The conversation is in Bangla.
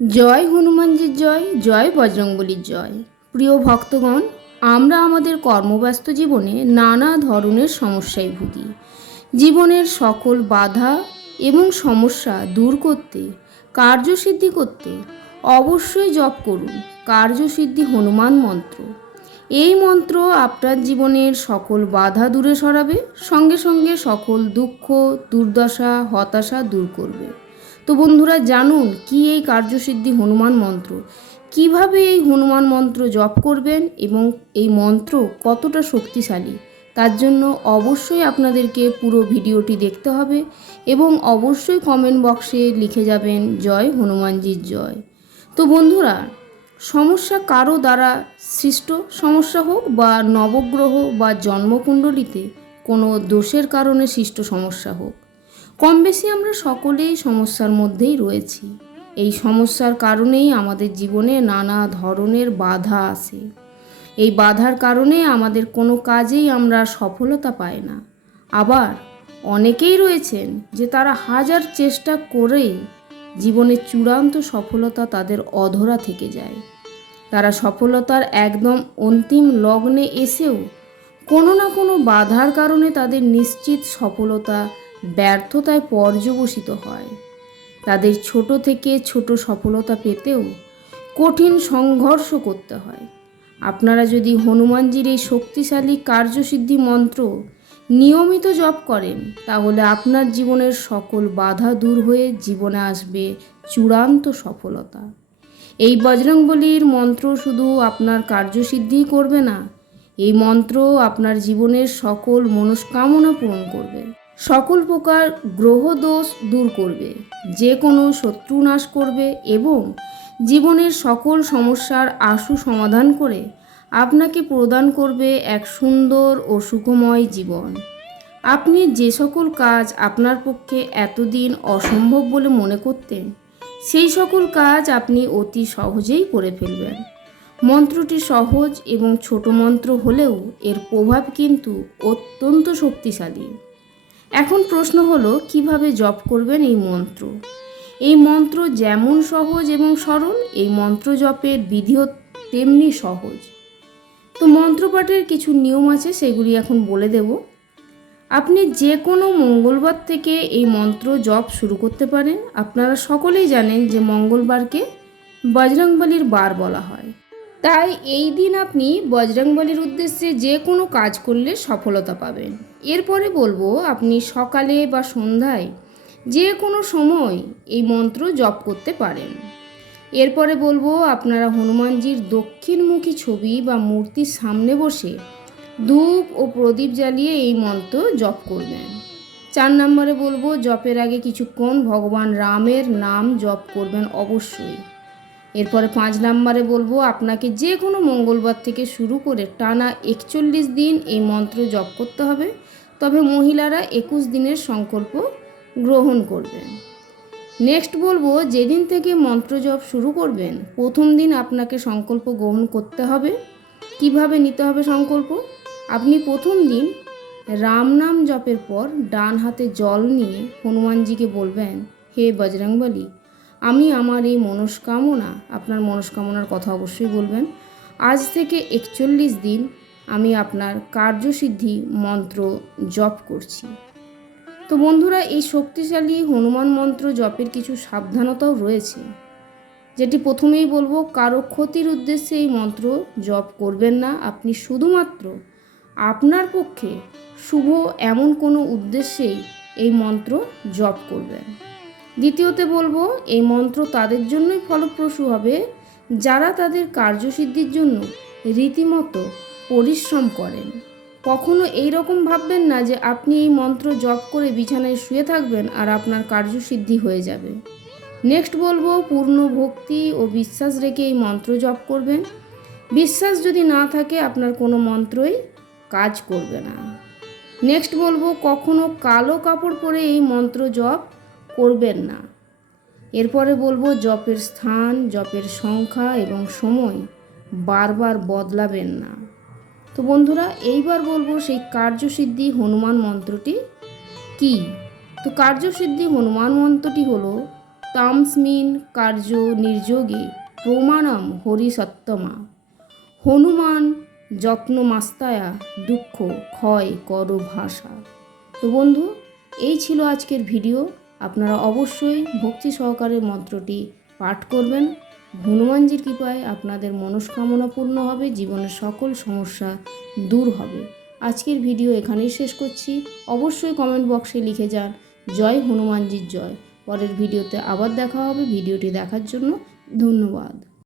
জয় হনুমানজির জয় জয় বজরংবলীর জয়। প্রিয় ভক্তগণ, আমরা আমাদের কর্মব্যস্ত জীবনে নানা ধরনের সমস্যায় ভুগি। জীবনের সকল বাধা এবং সমস্যা দূর করতে, কার্যসিদ্ধি করতে অবশ্যই জপ করুন। কার্যসিদ্ধি হনুমান মন্ত্র। এই মন্ত্র আপনার জীবনের সকল বাধা দূরে সরাবে, সঙ্গে সঙ্গে সকল দুঃখ, দুর্দশা, হতাশা দূর করবে। তো বন্ধুরা জানুন, কি এই কার্যসিদ্ধি হনুমান মন্ত্র? কীভাবে এই হনুমান মন্ত্র জপ করবেন এবং এই মন্ত্র কতটা শক্তিশালী? তার জন্য অবশ্যই আপনাদেরকে পুরো ভিডিওটি দেখতে হবে এবং অবশ্যই কমেন্ট বক্সে লিখে যাবেন, জয় হনুমানজির জয় তো বন্ধুরা, সমস্যা কারও দ্বারা সৃষ্ট? সমস্যা হোক বা নবগ্রহ বা জন্মকুণ্ডলিতে কোনো দোষের কারণে সৃষ্ট সমস্যা হোক কম বেশি আমরা সকলেই সমস্যার মধ্যেই রয়েছি। এই সমস্যার কারণেই আমাদের জীবনে নানা ধরনের বাধা আসে। এই বাধার কারণে আমাদের কোনো কাজেই আমরা সফলতা পাই না। আবার অনেকেই রয়েছেন যে তারা হাজার চেষ্টা করেই জীবনের চূড়ান্ত সফলতা তাদের অধরা থেকে যায়। তারা সফলতার একদম অন্তিম লগ্নে এসেও কোনো না কোনো বাধার কারণে তাদের নিশ্চিত সফলতা ব্যর্থতায় পর্যবসিত হয়। তাদের ছোট থেকে ছোট সফলতা পেতেও কঠিন সংঘর্ষ করতে হয়। আপনারা যদি হনুমানজির এই শক্তিশালী কার্যসিদ্ধি মন্ত্র নিয়মিত জপ করেন, তাহলে আপনার জীবনের সকল বাধা দূর হয়ে জীবনে আসবে চূড়ান্ত সফলতা। এই বজরংবলীর মন্ত্র শুধু আপনার কার্যসিদ্ধিই করবে না, এই মন্ত্র আপনার জীবনের সকল মনস্কামনা পূরণ করবে। সকল প্রকার গ্রহদোষ দূর করবে, যে কোনো শত্রু নাশ করবে এবং জীবনের সকল সমস্যার আশু সমাধান করে আপনাকে প্রদান করবে এক সুন্দর ও সুখময় জীবন। আপনি যে সকল কাজ আপনার পক্ষে এতদিন অসম্ভব বলে মনে করতেন, সেই সকল কাজ আপনি অতি সহজেই করে ফেলবেন। মন্ত্রটি সহজ এবং ছোট মন্ত্র হলেও এর প্রভাব কিন্তু অত্যন্ত শক্তিশালী। এখন প্রশ্ন হলো, কীভাবে জপ করবেন এই মন্ত্র? এই মন্ত্র যেমন সহজ এবং সরল, এই মন্ত্র জপের বিধিও তেমনি সহজ। তো মন্ত্রপাঠের কিছু নিয়ম আছে, সেগুলি এখন বলে দেব। আপনি যে কোনো মঙ্গলবার থেকে এই মন্ত্র জপ শুরু করতে পারেন। আপনারা সকলেই জানেন যে মঙ্গলবারকে বজরংবলির বার বলা হয়। তাই এই দিন আপনি বজরংবলির উদ্দেশ্যে যে কোনো কাজ করলে সফলতা পাবেন। এরপরে বলব, আপনি সকালে বা সন্ধ্যায় যে কোনো সময় এই মন্ত্র জপ করতে পারেন। এরপরে বলব, আপনারা হনুমানজির দক্ষিণমুখী ছবি বা মূর্তির সামনে বসে ধূপ ও প্রদীপ জ্বালিয়ে এই মন্ত্র জপ করবেন। চার নম্বরে বলব, জপের আগে কিছুক্ষণ ভগবান রামের নাম জপ করবেন অবশ্যই। এরপরে পাঁচ নম্বরে বলব, আপনাকে যে কোনো মঙ্গলবার থেকে শুরু করে টানা একচল্লিশ দিন এই মন্ত্র জপ করতে হবে। তবে মহিলারা একুশ দিনের সংকল্প গ্রহণ করবেন। নেক্সট বলব, যেদিন থেকে মন্ত্র জপ শুরু করবেন, প্রথম দিন আপনাকে সংকল্প গ্রহণ করতে হবে। কীভাবে নিতে হবে সংকল্প? আপনি প্রথম দিন রাম নাম জপের পর ডান হাতে জল নিয়ে হনুমানজিকে বলবেন, হে বজরংবলী আমি আমার এই মনস্কামনা, আপনার মনস্কামনার কথা অবশ্যই বলবেন। আজ থেকে একচল্লিশ দিন আমি আপনার কার্যসিদ্ধি মন্ত্র জপ করছি। তো বন্ধুরা, এই শক্তিশালী হনুমান মন্ত্র জপের কিছু সাবধানতাও রয়েছে। যেটি প্রথমেই বলব, কারও ক্ষতির উদ্দেশ্যে এই মন্ত্র জপ করবেন না। আপনি শুধুমাত্র আপনার পক্ষে শুভ এমন কোনো উদ্দেশ্যেই এই মন্ত্র জপ করবেন। দ্বিতীয়তে বলব, এই মন্ত্র তাদের জন্যই ফলপ্রসূ হবে। যারা তাদের কার্যসিদ্ধির জন্য রীতিমতো পরিশ্রম করেন। কখনো এই রকম ভাববেন না যে আপনি এই মন্ত্র জপ করে বিছানায় শুয়ে থাকবেন আর আপনার কার্যসিদ্ধি হয়ে যাবে। নেক্সট বলব, পূর্ণ ভক্তি ও বিশ্বাস রেখে এই মন্ত্র জপ করবেন। বিশ্বাস যদি না থাকে, আপনার কোনো মন্ত্রই কাজ করবে না। নেক্সট বলব, কখনো কালো কাপড় পরে এই মন্ত্র জপ করবেন না। এরপরে বলব, জপের স্থান, জপের সংখ্যা এবং সময় বারবার বদলাবেন না। তো বন্ধুরা, এইবার বলব সেই কার্যসিদ্ধি হনুমান মন্ত্রটি কি? তো কার্যসিদ্ধি হনুমান মন্ত্রটি হলো তামসমিন কার্য নির্যোগে প্রমাণম হরিসত্তমা হনুমান যত্নমাস্তায়া দুঃখ ক্ষয় কর ভাষা। তো বন্ধু, এই ছিল আজকের ভিডিও। আপনারা অবশ্যই ভক্তি সহকারে মন্ত্রটি পাঠ করবেন। হনুমানজির কৃপায় আপনাদের মনস্কামনা পূর্ণ হবে, জীবনের সকল সমস্যা দূর হবে। আজকের ভিডিও এখানেই শেষ করছি। অবশ্যই কমেন্ট বক্সে লিখে যান, জয় হনুমানজির জয়। পরের ভিডিওতে আবার দেখা হবে। ভিডিওটি দেখার জন্য ধন্যবাদ।